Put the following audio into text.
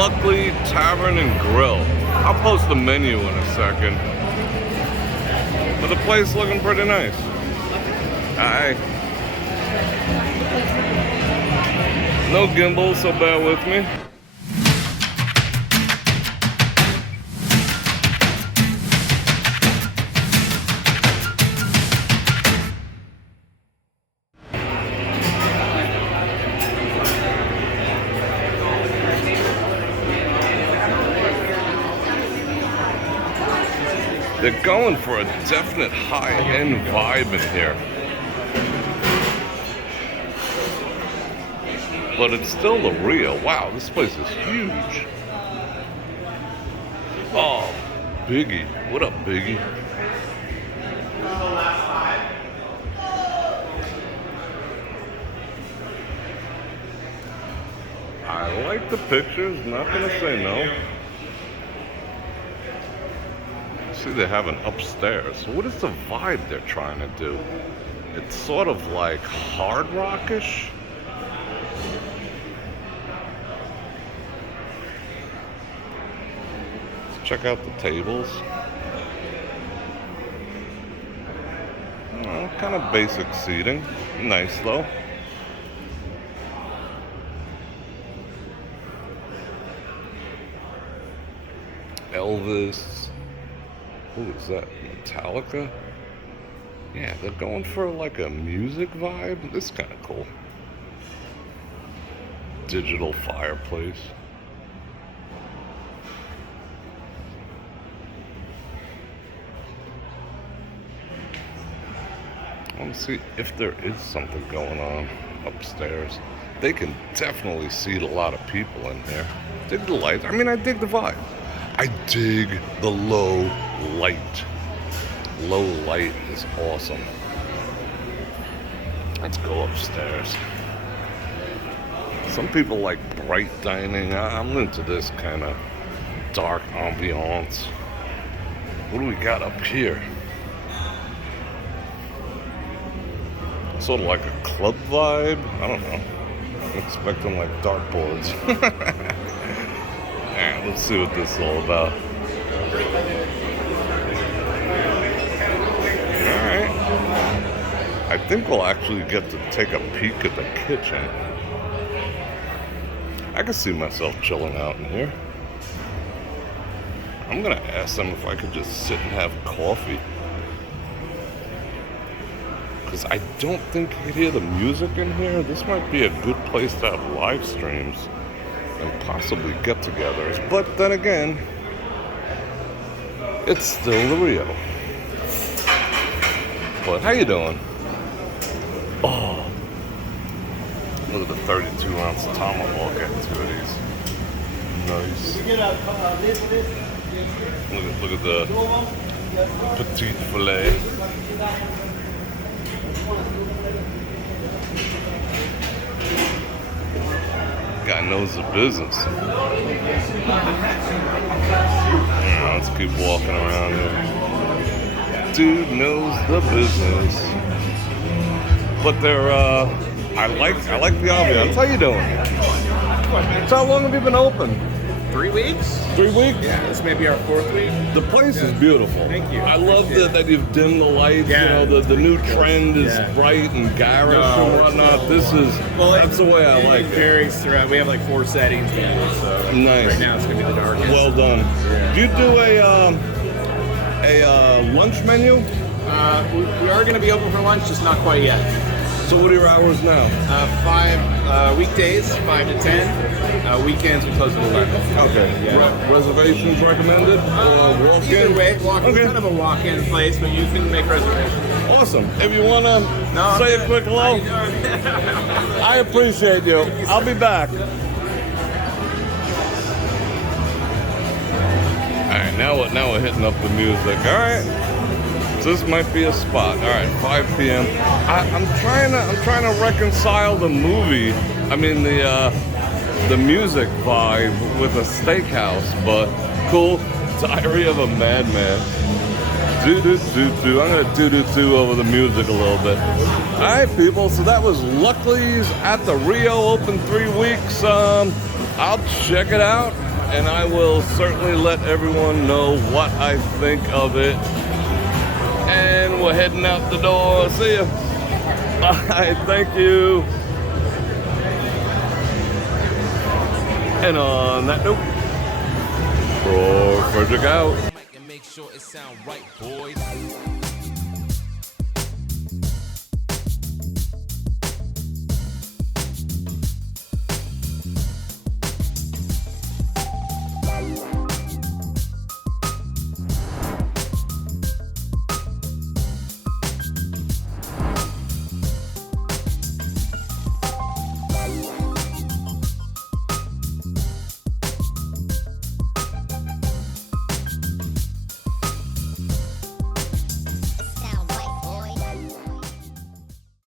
Luckley Tavern and Grill. I'll post the menu in a second. But the place looking pretty nice. Aye. No gimbal, so bear with me. They're going for a definite high-end vibe in here. But it's still the Rio. Wow, this place is huge. Oh, Biggie. What up, Biggie? I like the pictures, not gonna say no. See, they have an upstairs. What is the vibe they're trying to do? It's sort of like hard rockish. Let's check out the tables. Oh, kind of basic seating. Nice though. Elvis. Who is that? Metallica? Yeah, they're going for like a music vibe. This is kind of cool. Digital fireplace. I want to see if there is something going on upstairs. They can definitely seat a lot of people in there. Dig the lights. I mean, I dig the vibe. I dig the low light. Low light is awesome. Let's go upstairs. Some people like bright dining. I'm into this kind of dark ambiance. What do we got up here? Sort of like a club vibe. I don't know. I'm expecting like dartboards. Alright, let's see what this is all about. Alright. I think we'll actually get to take a peek at the kitchen. I can see myself chilling out in here. I'm gonna ask them if I could just sit and have coffee. Because I don't think you can hear the music in here. This might be a good place to have live streams and possibly get-togethers. But then again, it's still the Rio. But how you doing? Oh, look at the 32-ounce tomahawk activities. Nice. Look at the petite filet. Guy knows the business. Yeah, let's keep walking around here. Dude knows the business. But they're I like the ambiance. How you doing? So how long have you been open? 3 weeks? 3 weeks? Yeah, this may be our 4th week. The place is beautiful. Thank you. I love that you've dimmed the lights. Yeah. You know, the new trend is bright and garish and whatnot. That's the way I like it. Varies throughout. We have like 4 settings. So nice. Right now it's gonna be the darkest. Well done. Yeah. Do you do a lunch menu? We are gonna be open for lunch, just not quite yet. So what are your hours now? 5 weekdays, 5 to 10. Weekends we close at 11. Okay. Yeah. Reservations recommended? Walk-in? Either way, it's kind of a walk-in place, but you can make reservations. Awesome. If you want to say a quick hello, I appreciate you. I'll be back. All right, now we're hitting up the music. All right. So this might be a spot. All right, 5 p.m. I'm trying to reconcile the movie. I mean the music vibe with a steakhouse, but cool. Diary of a Madman. Do. I'm gonna do over the music a little bit. All right, people. So that was Luckley's at the Rio, open 3 weeks. I'll check it out. and I will certainly let everyone know what I think of it. And we're heading out the door. See ya. Bye. Thank you. And on that note, Bror Fredrik out. Make sure it sound right, boys.